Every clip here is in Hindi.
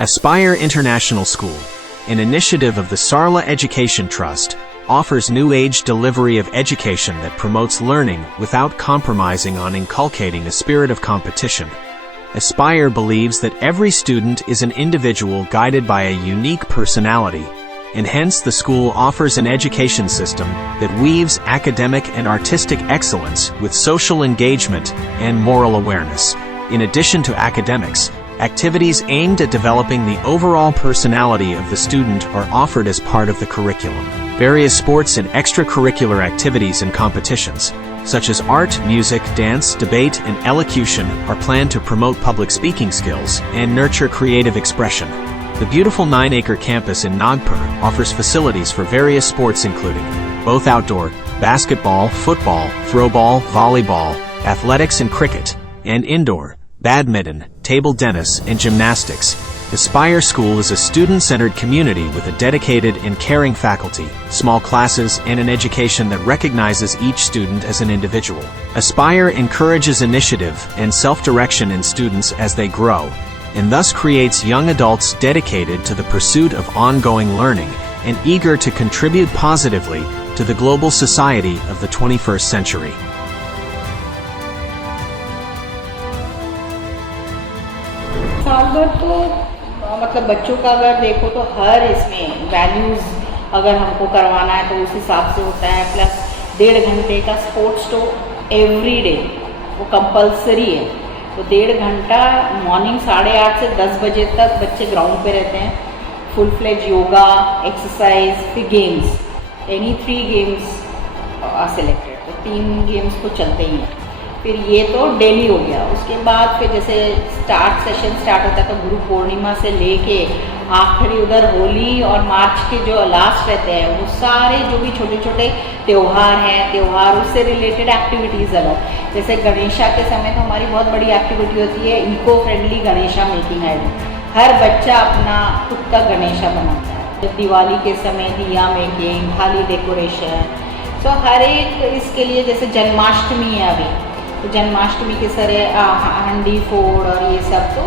Aspire International School, an initiative of the Sarla Education Trust, offers new age delivery of education that promotes learning without compromising on inculcating a spirit of competition. Aspire believes that every student is an individual guided by a unique personality, and hence the school offers an education system that weaves academic and artistic excellence with social engagement and moral awareness. In addition to academics, activities aimed at developing the overall personality of the student are offered as part of the curriculum. Various sports and extracurricular activities and competitions, such as art, music, dance, debate, and elocution, are planned to promote public speaking skills and nurture creative expression. The beautiful 9-acre campus in Nagpur offers facilities for various sports including both outdoor, basketball, football, throwball, volleyball, athletics and cricket, and indoor, badminton, table tennis, and gymnastics. Aspire School is a student-centered community with a dedicated and caring faculty, small classes, and an education that recognizes each student as an individual. Aspire encourages initiative and self-direction in students as they grow, and thus creates young adults dedicated to the pursuit of ongoing learning and eager to contribute positively to the global society of the 21st century. साल भर तो मतलब बच्चों का अगर देखो तो हर इसमें वैल्यूज़ अगर हमको करवाना है तो उस हिसाब से होता है, प्लस 1.5 घंटे का स्पोर्ट्स तो एवरी डे वो कंपलसरी है। तो 1.5 घंटा मॉर्निंग 8:30 से 10 बजे तक बच्चे ग्राउंड पे रहते हैं, फुल फ्लेज योगा, एक्सरसाइज, फिर games, any 3 games are selected, तो 3 गेम्स तो चलते ही हैं। फिर ये तो डेली हो गया। उसके बाद फिर जैसे सेशन स्टार्ट होता है तो गुरु पूर्णिमा से लेके आखिरी उधर होली और मार्च के जो लास्ट रहते हैं वो सारे जो भी छोटे छोटे त्यौहार हैं, त्यौहार उससे रिलेटेड एक्टिविटीज़ अलग। जैसे गणेशा के समय तो हमारी बहुत बड़ी एक्टिविटी होती है इको फ्रेंडली गणेशा मेकिंग है। हर बच्चा अपना खुद का गणेशा बनाता है। दिवाली के समय दिया मेकिंग, थाली डेकोरेशन, तो हर एक इसके लिए जैसे जन्माष्टमी है अभी तो जन्माष्टमी के सर हंडी फोड़ और ये सब, तो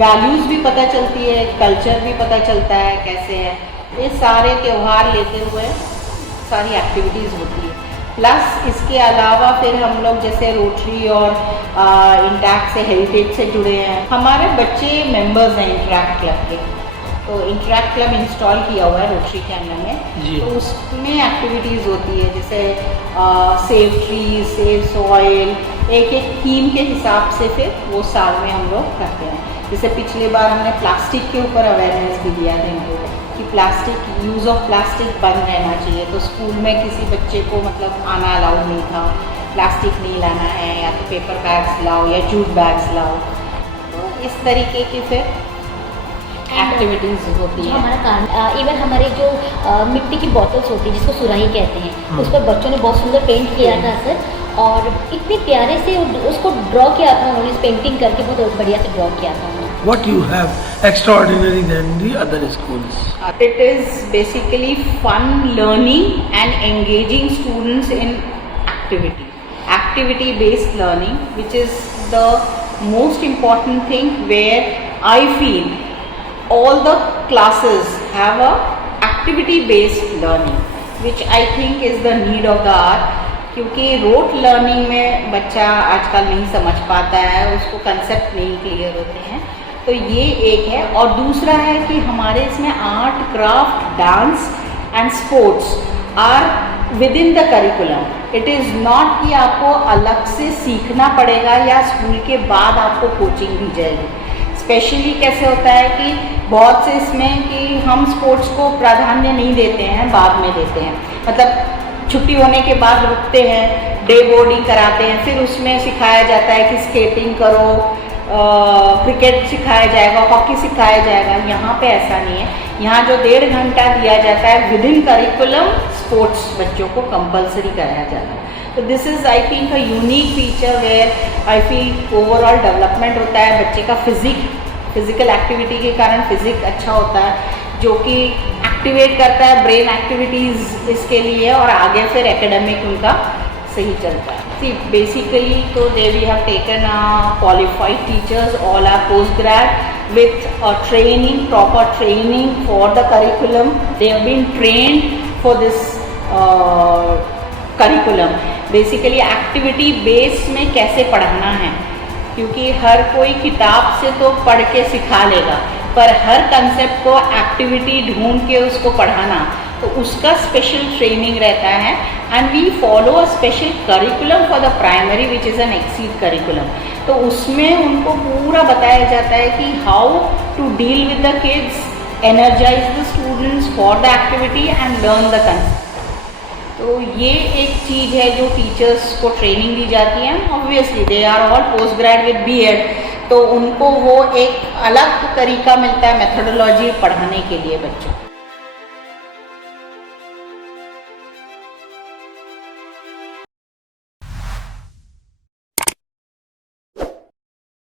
वैल्यूज़ भी पता चलती है, कल्चर भी पता चलता है कैसे है। ये सारे त्यौहार लेते हुए सारी एक्टिविटीज़ होती है। प्लस इसके अलावा फिर हम लोग जैसे रोटरी और इंटैक्ट से हेरिटेज से जुड़े हैं। हमारे बच्चे मेंबर्स हैं इंटरैक्ट क्लब के, तो इंटरैक्ट क्लब इंस्टॉल किया हुआ है रोटरी के अंदर में, तो उसमें एक्टिविटीज़ होती है जैसे सेव ट्री, सेव सॉइल, एक एक थीम के हिसाब से फिर वो साल में हम लोग करते हैं। जैसे पिछले बार हमने प्लास्टिक के ऊपर अवेयरनेस भी दिया था इनको कि प्लास्टिक यूज़ ऑफ प्लास्टिक बंद रहना चाहिए, तो स्कूल में किसी बच्चे को मतलब आना अलाउड नहीं था, प्लास्टिक नहीं लाना है, या तो पेपर बैग्स लाओ या जूट बैग्स लाओ। तो इस तरीके की फिर एक्टिविटीज़ होती है। हमारा काम इवन हमारे जो मिट्टी की बॉटल्स होती है जिसको सुराही कहते हैं, उस पर बच्चों ने बहुत सुंदर पेंट किया था सर, और इतने प्यारे से उसको ड्रॉ किया था उन्होंने, पेंटिंग करके बहुत बढ़िया से ड्रॉ किया था उन्होंने। What you have extraordinary than the other schools? It is basically fun learning and engaging students in activity based learning, which is the most important thing, where I feel all the classes have a activity based learning, which I think is the need of the hour, क्योंकि रोट लर्निंग में बच्चा आजकल नहीं समझ पाता है, उसको कंसेप्ट नहीं क्लियर होते हैं, तो ये एक है। और दूसरा है कि हमारे इसमें art, craft, dance and sports are within the curriculum. It is not कि आपको अलग से सीखना पड़ेगा या स्कूल के बाद आपको कोचिंग दी जाएगी। स्पेशली कैसे होता है कि बहुत से इसमें कि हम स्पोर्ट्स को प्राधान्य नहीं देते हैं, बाद में देते हैं, मतलब छुट्टी होने के बाद रुकते हैं, डे बोर्डिंग कराते हैं, फिर उसमें सिखाया जाता है कि स्केटिंग करो, क्रिकेट सिखाया जाएगा, हॉकी सिखाया जाएगा। यहाँ पे ऐसा नहीं है। यहाँ जो 1.5 घंटा दिया जाता है विद इन करिकुलम, स्पोर्ट्स बच्चों को कंपलसरी कराया जाता है। तो this is I think a unique feature where I feel overall development होता है बच्चे का। फिजिकल एक्टिविटी के कारण फिजिक अच्छा होता है, जो कि एक्टिवेट करता है ब्रेन एक्टिविटीज़ इसके लिए, और आगे फिर एकेडमिक उनका सही चलता है। सी बेसिकली तो they we have taken qualified teachers, all are post grade, with training, proper training for the curriculum. They have been trained for this curriculum. Basically activity base में कैसे पढ़ाना है, क्योंकि हर कोई किताब से तो पढ़ के सिखा लेगा, पर हर कंसेप्ट को एक्टिविटी ढूंढ के उसको पढ़ाना, तो उसका स्पेशल ट्रेनिंग रहता है. And we follow a special curriculum for the primary which is an exceed curriculum. तो उसमें उनको पूरा बताया जाता है कि how to deal with the kids, energize the students for the activity and learn the concept. तो ये एक चीज़ है जो टीचर्स को ट्रेनिंग दी जाती है. Obviously they are all post grade with BEd, तो उनको वो एक अलग तरीका मिलता है मेथोडोलॉजी पढ़ाने के लिए बच्चों.